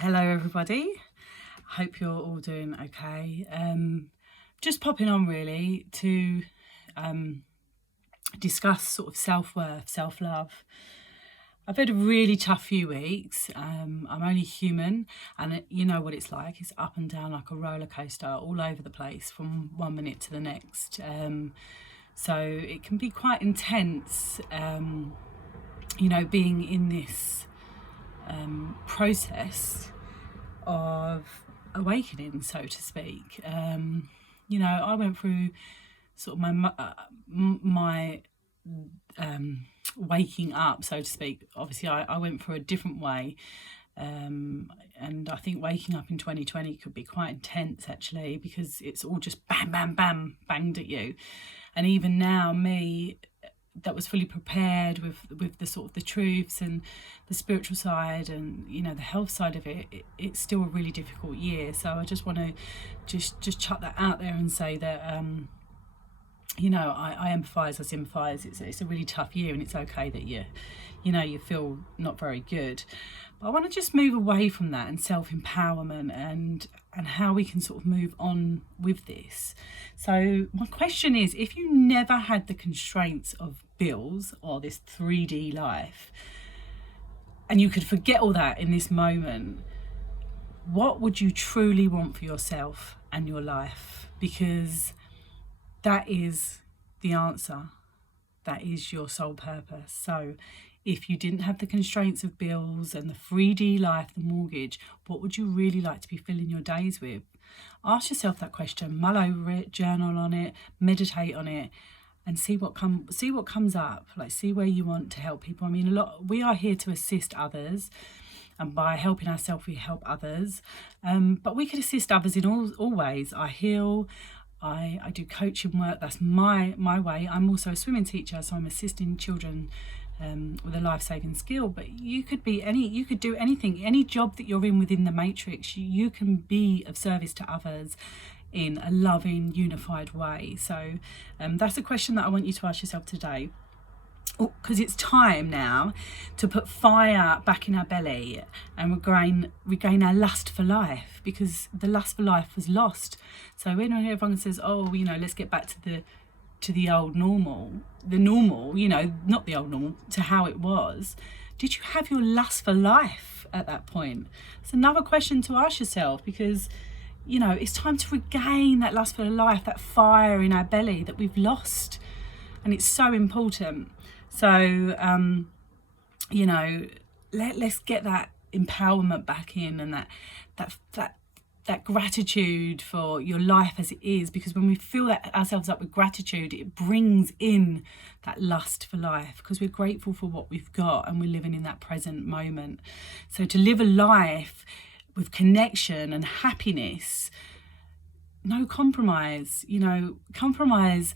Hello everybody, hope you're all doing okay. Just popping on really to discuss sort of self-worth, self-love. I've had a really tough few weeks. I'm only human, and you know what it's like. It's up and down like a roller coaster, all over the place from one minute to the next. So it can be quite intense, being in this process of awakening, so to speak. I went through sort of my waking up, so to speak. Obviously, I went through a different way. And I think waking up in 2020 could be quite intense, actually, because it's all just bam, bam, bam, banged at you. And even now, me, that was fully prepared with the sort of the truths and the spiritual side and the health side of it's still a really difficult year. So I just want to just chuck that out there and say that I empathise, I sympathise. It's a really tough year, and it's okay that you feel not very good. But I want to just move away from that and self-empowerment and how we can sort of move on with this. So my question is, if you never had the constraints of bills or this 3D life, and you could forget all that in this moment, what would you truly want for yourself and your life? Because that is the answer. That is your sole purpose. So if you didn't have the constraints of bills and the 3D life, the mortgage, what would you really like to be filling your days with? Ask yourself that question, mull over it, journal on it, meditate on it, and see what comes up. Like, see where you want to help people. I mean, we are here to assist others, and by helping ourselves, we help others. But we could assist others in all ways. I heal. I do coaching work. That's my way. I'm also a swimming teacher, so I'm assisting children with a life-saving skill. But you could do anything, any job that you're in within the matrix. You can be of service to others in a loving, unified way. So that's a question that I want you to ask yourself today, because it's time now to put fire back in our belly and regain our lust for life, because the lust for life was lost. So when everyone says, let's get back to the old normal, not the old normal, to how it was, did you have your lust for life at that point? It's another question to ask yourself, because it's time to regain that lust for life, that fire in our belly that we've lost. And it's so important. So, let's get that empowerment back in, and that gratitude for your life as it is, because when we fill ourselves up with gratitude, it brings in that lust for life, because we're grateful for what we've got and we're living in that present moment. So to live a life with connection and happiness, no compromise. Compromise,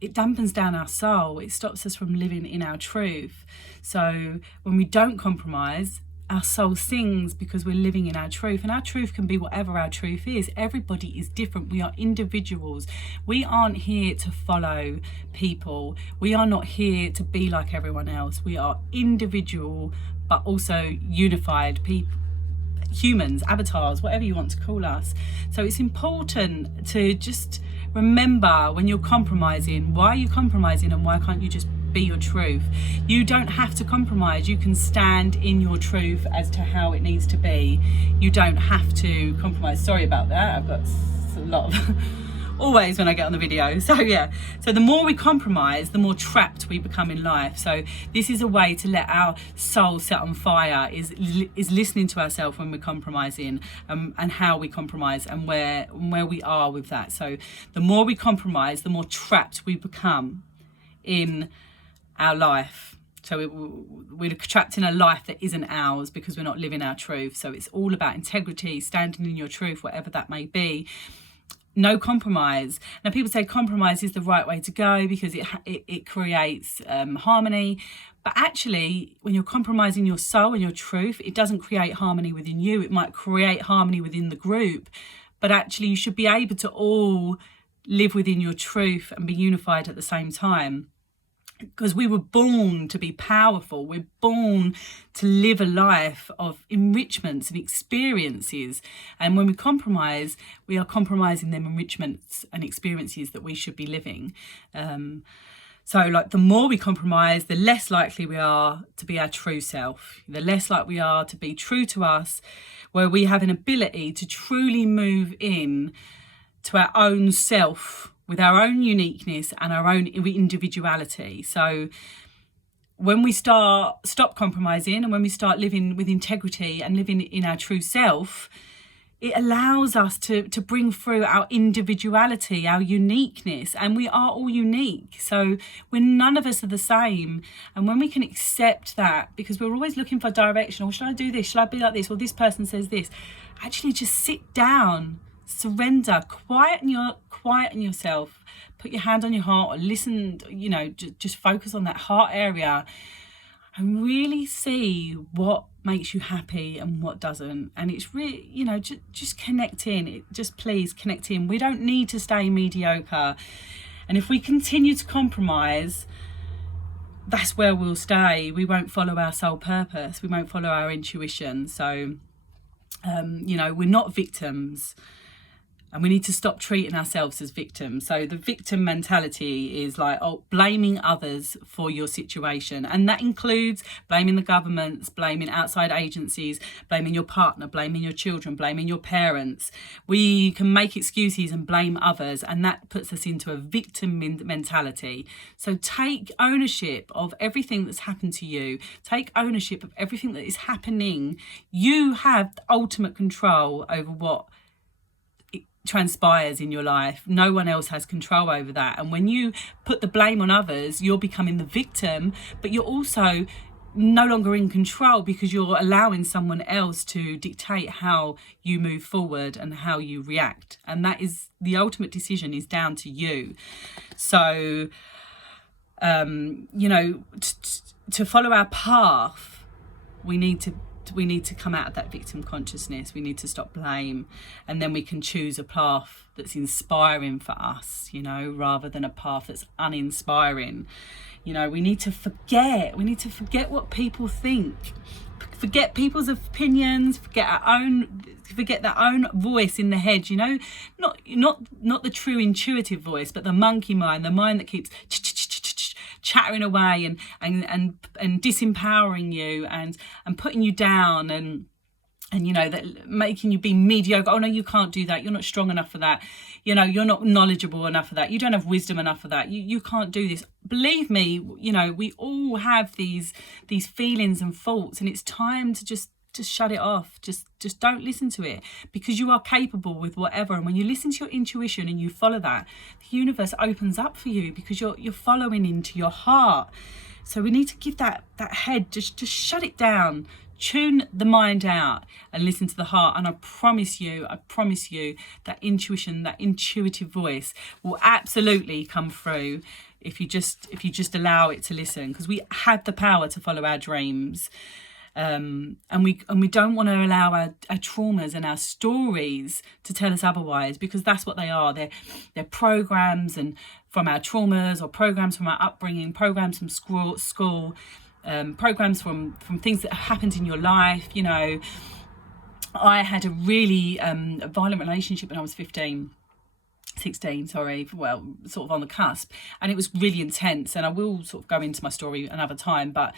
it dampens down our soul. It stops us from living in our truth. So when we don't compromise, our soul sings, because we're living in our truth. And our truth can be whatever our truth is. Everybody is different. We are individuals. We aren't here to follow people. We are not here to be like everyone else. We are individual, but also unified people. Humans, avatars, whatever you want to call us. So it's important to just remember, when you're compromising, why are you compromising, and why can't you just be your truth? You don't have to compromise. You can stand in your truth as to how it needs to be. You don't have to compromise. Sorry about that. I've got a lot of always when I get on the video. So the more we compromise, the more trapped we become in life. So this is a way to let our soul set on fire, is listening to ourselves when we're compromising, and how we compromise, and where we are with that. So the more we compromise, the more trapped we become in our life. So we're trapped in a life that isn't ours, because we're not living our truth. So it's all about integrity, standing in your truth, whatever that may be. No compromise. Now, people say compromise is the right way to go because it creates harmony. But actually, when you're compromising your soul and your truth, it doesn't create harmony within you. It might create harmony within the group. But actually, you should be able to all live within your truth and be unified at the same time. because we were born to be powerful. We're born to live a life of enrichments and experiences. And when we compromise, we are compromising them enrichments and experiences that we should be living. So like the more we compromise, the less likely we are to be our true self, the less likely we are to be true to us, where we have an ability to truly move in to our own self with our own uniqueness and our own individuality. So when we stop compromising and when we start living with integrity and living in our true self, it allows us to bring through our individuality, our uniqueness, and we are all unique. So none of us are the same. And when we can accept that, because we're always looking for direction, or should I do this? Should I be like this? Or this person says this. Actually, just sit down, surrender, quieten yourself, put your hand on your heart, or listen, just focus on that heart area and really see what makes you happy and what doesn't. And it's really, just connect in. Just please connect in. We don't need to stay mediocre. And if we continue to compromise, that's where we'll stay. We won't follow our soul purpose. We won't follow our intuition. So, we're not victims. And we need to stop treating ourselves as victims. So the victim mentality is like, blaming others for your situation. And that includes blaming the governments, blaming outside agencies, blaming your partner, blaming your children, blaming your parents. We can make excuses and blame others, and that puts us into a victim mentality. So take ownership of everything that's happened to you. Take ownership of everything that is happening. You have ultimate control over what transpires in your life. No one else has control over that. And when you put the blame on others, you're becoming the victim, but you're also no longer in control, because you're allowing someone else to dictate how you move forward and how you react. And that is the ultimate decision, is down to you. So to follow our path, we need to come out of that victim consciousness. We need to stop blame, and then we can choose a path that's inspiring for us, rather than a path that's uninspiring. We need to forget what people think, forget people's opinions, forget their own voice in the head, not the true intuitive voice, but the monkey mind, the mind that keeps chattering away and disempowering you and putting you down and that making you be mediocre. Oh no, you can't do that. You're not strong enough for that. You're not knowledgeable enough for that. You don't have wisdom enough for that. You can't do this. Believe me, we all have these feelings and thoughts, and it's time to just shut it off. Just don't listen to it, because you are capable with whatever. And when you listen to your intuition and you follow that, the universe opens up for you, because you're following into your heart. So we need to give that head, just shut it down, tune the mind out and listen to the heart. And I promise you that intuition, that intuitive voice will absolutely come through if you just allow it to listen, because we have the power to follow our dreams. And we don't want to allow our traumas and our stories to tell us otherwise, because that's what they are. They're programs and from our traumas, or programs from our upbringing, programs from school, programs from things that happened in your life. I had a really violent relationship when I was 16, well, sort of on the cusp, and it was really intense. And I will sort of go into my story another time, but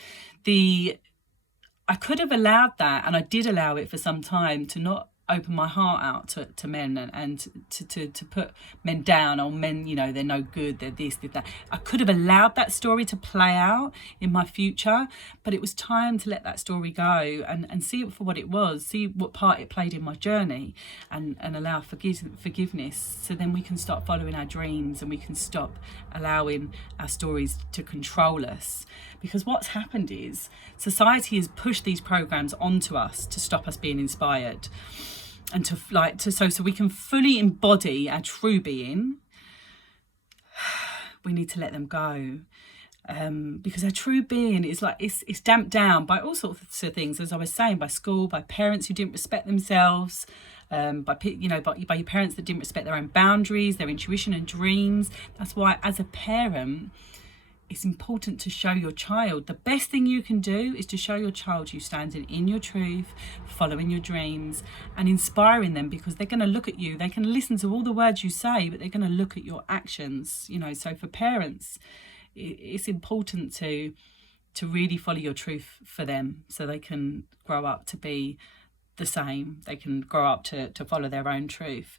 I could have allowed that, and I did allow it for some time, to not open my heart out to men and to put men down, or men, they're no good, they're this, they're that. I could have allowed that story to play out in my future, but it was time to let that story go and see it for what it was, see what part it played in my journey, and allow forgiveness, so then we can start following our dreams, and we can stop allowing our stories to control us. Because what's happened is society has pushed these programs onto us to stop us being inspired, and so we can fully embody our true being. We need to let them go, because our true being is it's damped down by all sorts of things, as I was saying, by school, by parents who didn't respect themselves, by your parents that didn't respect their own boundaries, their intuition and dreams. That's why, as a parent, it's important to show your child. The best thing you can do is to show your child you standing in your truth, following your dreams, and inspiring them, because they're going to look at you. They can listen to all the words you say, but they're going to look at your actions. You know, so for parents, it's important to really follow your truth for them, so they can grow up to be the same. They can grow up to follow their own truth.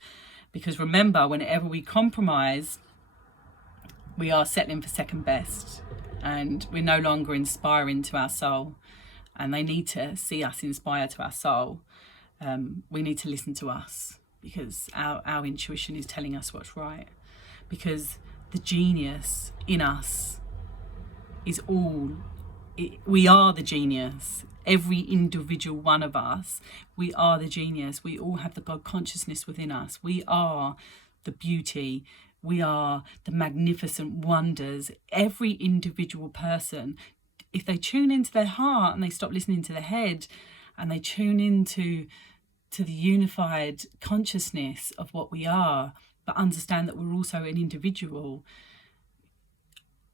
Because remember, whenever we compromise, we are settling for second best, and we're no longer inspiring to our soul. And they need to see us inspire to our soul. We need to listen to us, because our intuition is telling us what's right. Because the genius in us is we are the genius. Every individual one of us, we are the genius. We all have the God consciousness within us. We are the beauty. We are the magnificent wonders. Every individual person, if they tune into their heart and they stop listening to their head, and they tune into the unified consciousness of what we are, but understand that we're also an individual,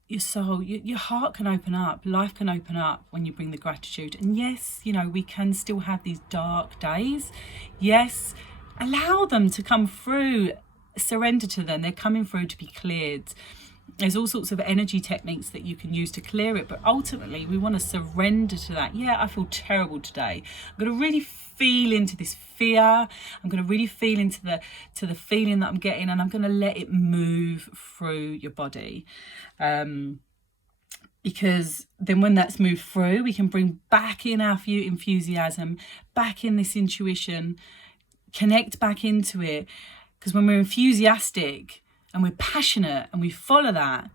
your soul, your heart can open up. Life can open up when you bring the gratitude. And yes, you know, we can still have these dark days. Yes, allow them to come through. Surrender to them. They're coming through to be cleared. There's all sorts of energy techniques that you can use to clear it, but ultimately we want to surrender to that. Yeah, I feel terrible today. I'm going to really feel into this fear. I'm going to really feel into the feeling that I'm getting, and I'm going to let it move through your body. Because then when that's moved through, we can bring back in our enthusiasm, back in this intuition, connect back into it. Because when we're enthusiastic and we're passionate and we follow that,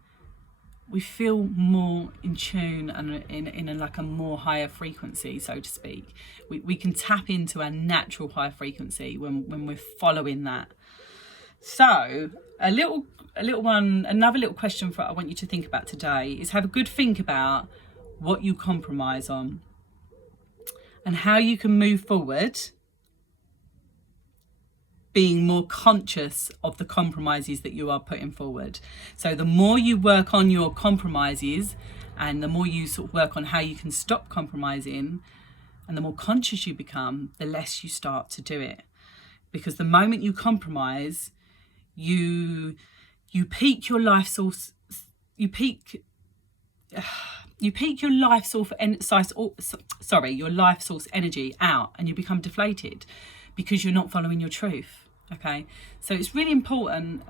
we feel more in tune and in like a more higher frequency, so to speak. We can tap into our natural high frequency when we're following that. So another little question I want you to think about today is, have a good think about what you compromise on and how you can move forward being more conscious of the compromises that you are putting forward. So the more you work on your compromises, and the more you sort of work on how you can stop compromising, and the more conscious you become, the less you start to do it. Because the moment you compromise, you peak your life source, you peak your life source your life source energy out, and you become deflated because you're not following your truth. Okay, so it's really important.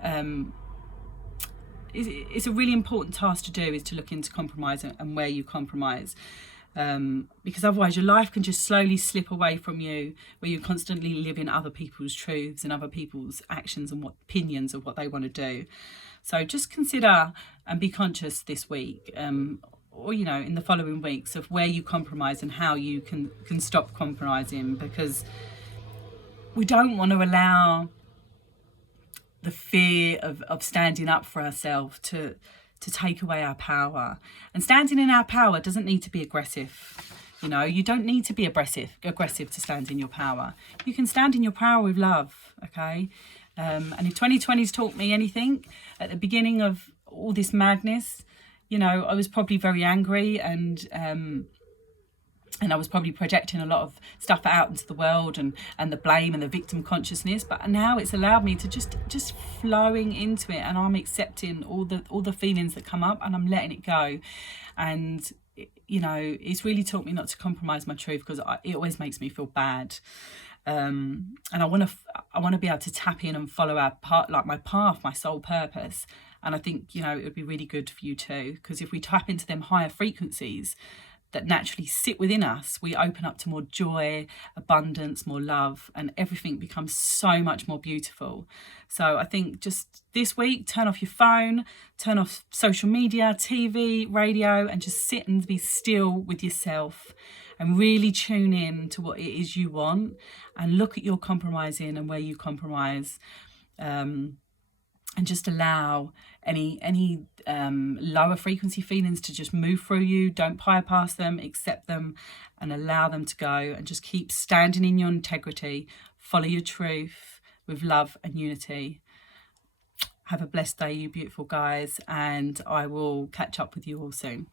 It's a really important task to do, is to look into compromise and where you compromise, because otherwise your life can just slowly slip away from you, where you constantly live in other people's truths and other people's actions and opinions of what they want to do. So just consider and be conscious this week, or you know, in the following weeks, of where you compromise and how you can stop compromising, because we don't want to allow the fear of standing up for ourselves to take away our power. And standing in our power doesn't need to be aggressive. You know, you don't need to be aggressive to stand in your power. You can stand in your power with love, okay? And if 2020's taught me anything, at the beginning of all this madness, you know, I was probably very angry, and I was probably projecting a lot of stuff out into the world, and the blame and the victim consciousness. But now it's allowed me to just flowing into it, and I'm accepting all the feelings that come up, and I'm letting it go. And you know, it's really taught me not to compromise my truth, because it always makes me feel bad. And I want to be able to tap in and follow my path, my soul purpose. And I think, you know, it would be really good for you too, because if we tap into them higher frequencies that naturally sit within us, we open up to more joy, abundance, more love, and everything becomes so much more beautiful. So I think just this week, turn off your phone, turn off social media, TV, radio, and just sit and be still with yourself, and really tune in to what it is you want, and look at your compromising and where you compromise, and just allow any lower frequency feelings to just move through you. Don't bypass them, accept them, and allow them to go, and just keep standing in your integrity. Follow your truth with love and unity. Have a blessed day, you beautiful guys, and I will catch up with you all soon.